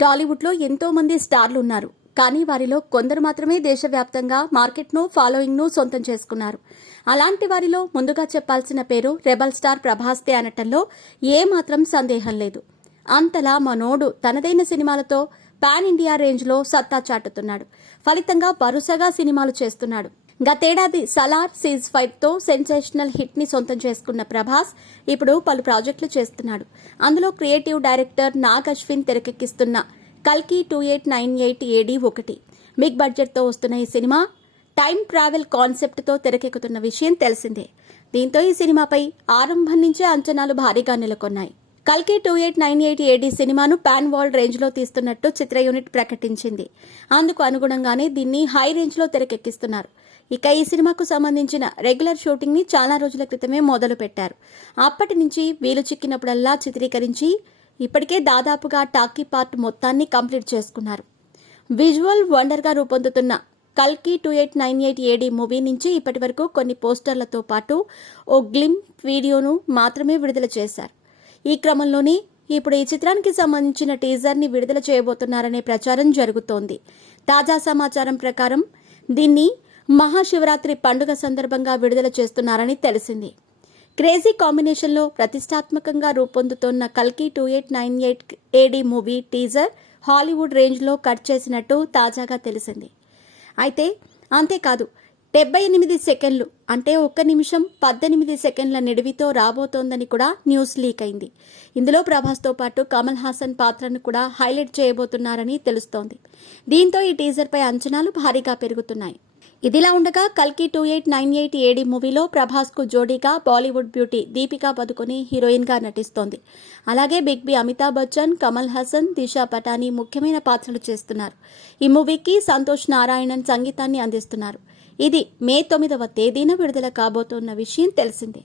టాలీవుడ్లో ఎంతో మంది స్టార్లు ఉన్నారు. కానీ వారిలో కొందరు మాత్రమే దేశవ్యాప్తంగా మార్కెట్ను, ఫాలోయింగ్ను సొంతం చేసుకున్నారు. అలాంటి వారిలో ముందుగా చెప్పాల్సిన పేరు రెబల్ స్టార్ ప్రభాస్దే అనటంలో ఏమాత్రం సందేహం లేదు. అంతలా మనోడు తనదైన సినిమాలతో పాన్ ఇండియా రేంజ్లో సత్తా చాటుతున్నాడు. ఫలితంగా వరుసగా సినిమాలు చేస్తున్నాడు. గతేడాది సలార్ సీజ్ 5తో సెన్సేషనల్ హిట్ ని సొంతం చేసుకున్న ప్రభాస్ ఇప్పుడు పలు ప్రాజెక్టులు చేస్తున్నాడు. అందులో క్రియేటివ్ డైరెక్టర్ నాగ్ అశ్విన్ తెరకెక్కిస్తున్న కల్కి 2898 AD ఒకటి. బిగ్ బడ్జెట్తో వస్తున్న ఈ సినిమా టైం ట్రావెల్ కాన్సెప్ట్తో తెరకెక్కుతున్న విషయం తెలిసిందే. దీంతో ఈ సినిమాపై ఆరంభం నుంచే అంచనాలు భారీగా నెలకొన్నాయి. కల్కి 2898 AD సినిమాను పాన్ వరల్డ్ రేంజ్లో తీస్తున్నట్టు చిత్ర యూనిట్ ప్రకటించింది. అందుకు అనుగుణంగానే దీన్ని హై రేంజ్లో తెరకెక్కిస్తున్నారు. ఇక ఈ సినిమాకు సంబంధించిన రెగ్యులర్ షూటింగ్ ని చాలా రోజుల క్రితమే మొదలు పెట్టారు. అప్పటి నుంచి వీలు చిక్కినప్పుడల్లా చిత్రీకరించి ఇప్పటికే దాదాపుగా టాకీ పార్ట్ మొత్తాన్ని కంప్లీట్ చేసుకున్నారు. విజువల్ వండర్గా రూపొందుతున్న కల్కి 2898 AD మూవీ నుంచి ఇప్పటి వరకు కొన్ని పోస్టర్లతో పాటు ఓ గ్లిమ్ వీడియోను మాత్రమే విడుదల చేశారు. ఈ క్రమంలోనే ఇప్పుడు ఈ చిత్రానికి సంబంధించిన టీజర్ ని విడుదల చేయబోతున్నారనే ప్రచారం జరుగుతోంది. తాజా సమాచారం ప్రకారం దీన్ని మహాశివరాత్రి పండుగ సందర్భంగా విడుదల చేస్తున్నారని తెలిసింది. క్రేజీ కాంబినేషన్లో ప్రతిష్టాత్మకంగా రూపొందుతోన్న కల్కి 2898 AD మూవీ టీజర్ హాలీవుడ్ రేంజ్లో కట్ చేసినట్టు తాజాగా తెలిసింది. అయితే అంతేకాదు 78 సెకండ్లు అంటే 1 నిమిషం 18 సెకండ్ల నిడివితో రాబోతోందని కూడా న్యూస్ లీక్ అయింది. ఇందులో ప్రభాస్తో పాటు కమల్ హాసన్ పాత్రను కూడా హైలైట్ చేయబోతున్నారని తెలుస్తోంది. దీంతో ఈ టీజర్పై అంచనాలు భారీగా పెరుగుతున్నాయి. ఇదిలా ఉండగా కల్కి 2898 AD మూవీలో ప్రభాస్కు జోడీగా బాలీవుడ్ బ్యూటీ దీపికా పదుకొనే హీరోయిన్గా నటిస్తోంది. అలాగే బిగ్ బి అమితాబ్ బచ్చన్, కమల్ హాసన్, దిశా పటానీ ముఖ్యమైన పాత్రలు చేస్తున్నారు. ఈ మూవీకి సంతోష్ నారాయణన్ సంగీతాన్ని అందిస్తున్నారు. ఇది మే 9వ తేదీన విడుదల కాబోతున్న విషయం తెలిసిందే.